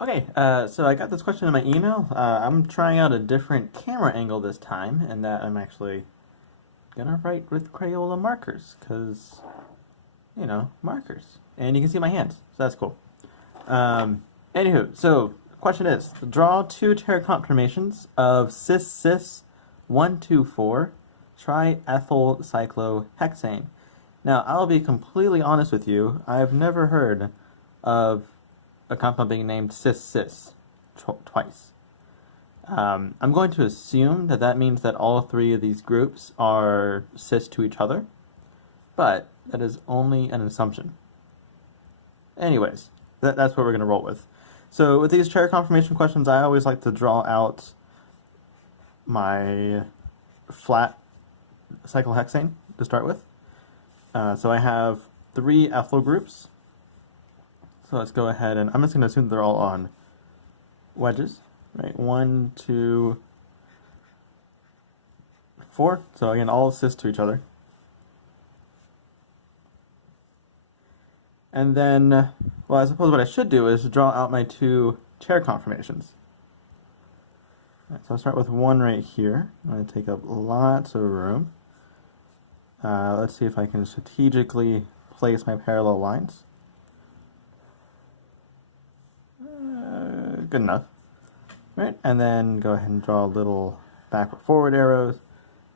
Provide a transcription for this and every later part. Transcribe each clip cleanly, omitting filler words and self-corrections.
Okay, so I got this question in my email. I'm trying out a different camera angle this time, and that I'm actually gonna write with Crayola markers, because, markers. And you can see my hands, so that's cool. Anywho, so the question is, draw two chair conformations of cis-cis 124 triethyl cyclohexane. Now, I'll be completely honest with you, I've never heard of a compound being named cis-cis twice. I'm going to assume that that means that all three of these groups are cis to each other, but that is only an assumption. Anyways, that's what we're going to roll with. So with these chair conformation questions, I always like to draw out my flat cyclohexane to start with. So I have three ethyl groups. So let's go ahead and I'm just going to assume they're all on wedges, right? 1, 2, 4. So again, all cis to each other. And then, well, I suppose what I should do is draw out my two chair conformations. Right, so I'll start with one right here. I'm going to take up lots of room. Let's see if I can strategically place my parallel lines. Good enough. Right, and then go ahead and draw little backward forward arrows,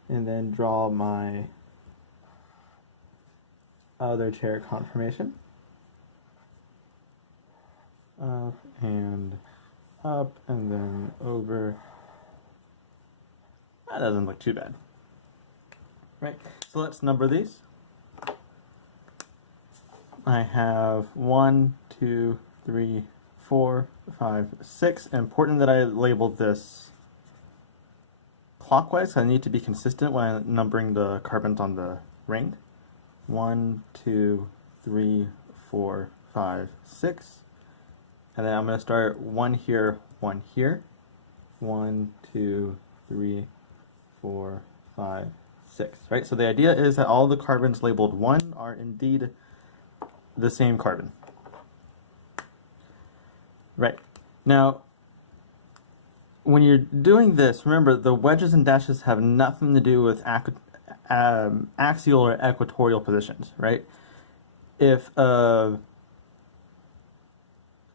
and then draw my other chair conformation. Up and up, and then over. That doesn't look too bad. Right, so let's number these. I have 1, 2, 3, 4, 5, 6. Important that I labeled this clockwise, so I need to be consistent when I'm numbering the carbons on the ring. 1, 2, 3, 4, 5, 6. And then I'm going to start 1 here, 1 here. 1, 2, 3, 4, 5, 6. Right? So the idea is that all the carbons labeled 1 are indeed the same carbon. Right. Now, when you're doing this, remember the wedges and dashes have nothing to do with axial or equatorial positions, right? If a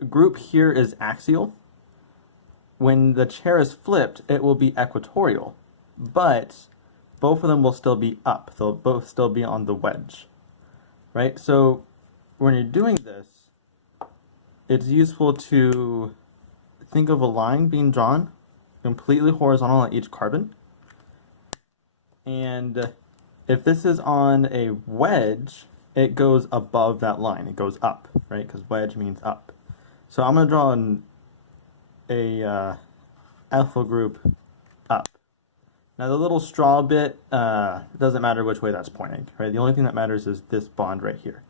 group here is axial, when the chair is flipped, it will be equatorial, but both of them will still be up. They'll both still be on the wedge, right? So when you're doing this, it's useful to think of a line being drawn completely horizontal on each carbon. And if this is on a wedge, it goes above that line. It goes up, right? Because wedge means up. So I'm going to draw a ethyl group up. Now the little straw bit, doesn't matter which way that's pointing, right? The only thing that matters is this bond right here.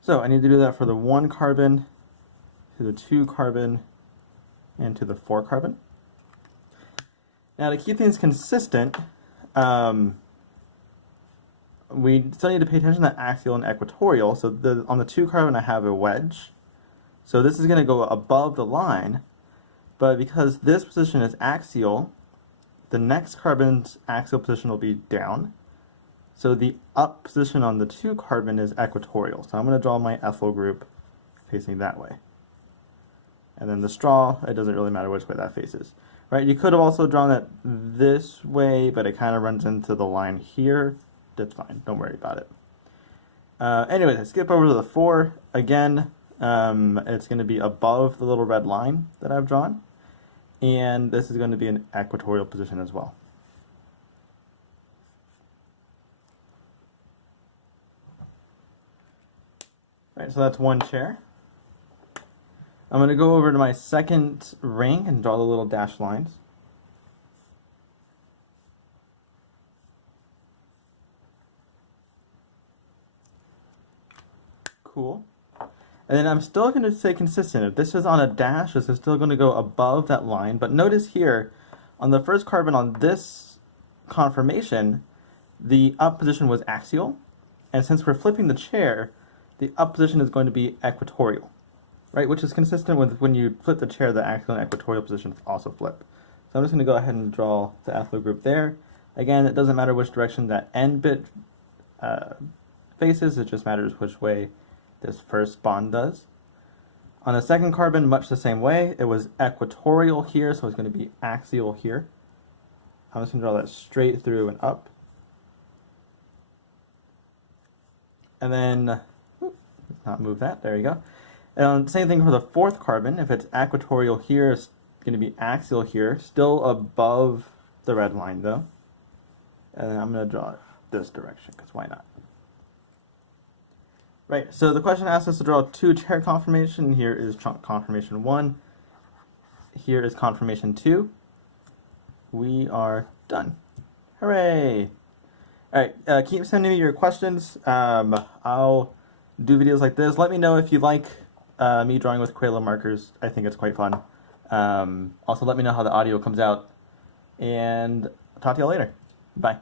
So I need to do that for the 1 carbon, to the 2 carbon, and to the 4 carbon. Now to keep things consistent, we still need to pay attention to axial and equatorial. So on the 2 carbon I have a wedge. So this is going to go above the line, but because this position is axial, the next carbon's axial position will be down. So the up position on the 2 carbon is equatorial. So I'm going to draw my ethyl group facing that way. And then the straw, it doesn't really matter which way that faces. Right? You could have also drawn it this way, but it kind of runs into the line here. That's fine. Don't worry about it. Anyways, I skip over to the 4. Again, it's going to be above the little red line that I've drawn. And this is going to be an equatorial position as well. Right, so that's 1 chair. I'm going to go over to my second ring and draw the little dashed lines. Cool. And then I'm still going to stay consistent. If this is on a dash, this is still going to go above that line. But notice here, on the first carbon on this conformation, the up position was axial. And since we're flipping the chair, the up position is going to be equatorial, right? Which is consistent with when you flip the chair, the axial and equatorial positions also flip. So I'm just going to go ahead and draw the ethyl group there. Again, it doesn't matter which direction that end bit faces, it just matters which way this first bond does. On the second carbon, much the same way. It was equatorial here, so it's going to be axial here. I'm just going to draw that straight through and up. And then, let's not move that, there you go. And same thing for the fourth carbon. If it's equatorial here, it's going to be axial here, still above the red line though. And then I'm going to draw it this direction, because why not? Right, so the question asks us to draw two chair conformation. Here is conformation 1. Here is conformation 2. We are done. Hooray! Alright, keep sending me your questions. I'll do videos like this. Let me know if you like me drawing with Crayola markers. I think it's quite fun. Also, let me know how the audio comes out. And I'll talk to you later. Bye.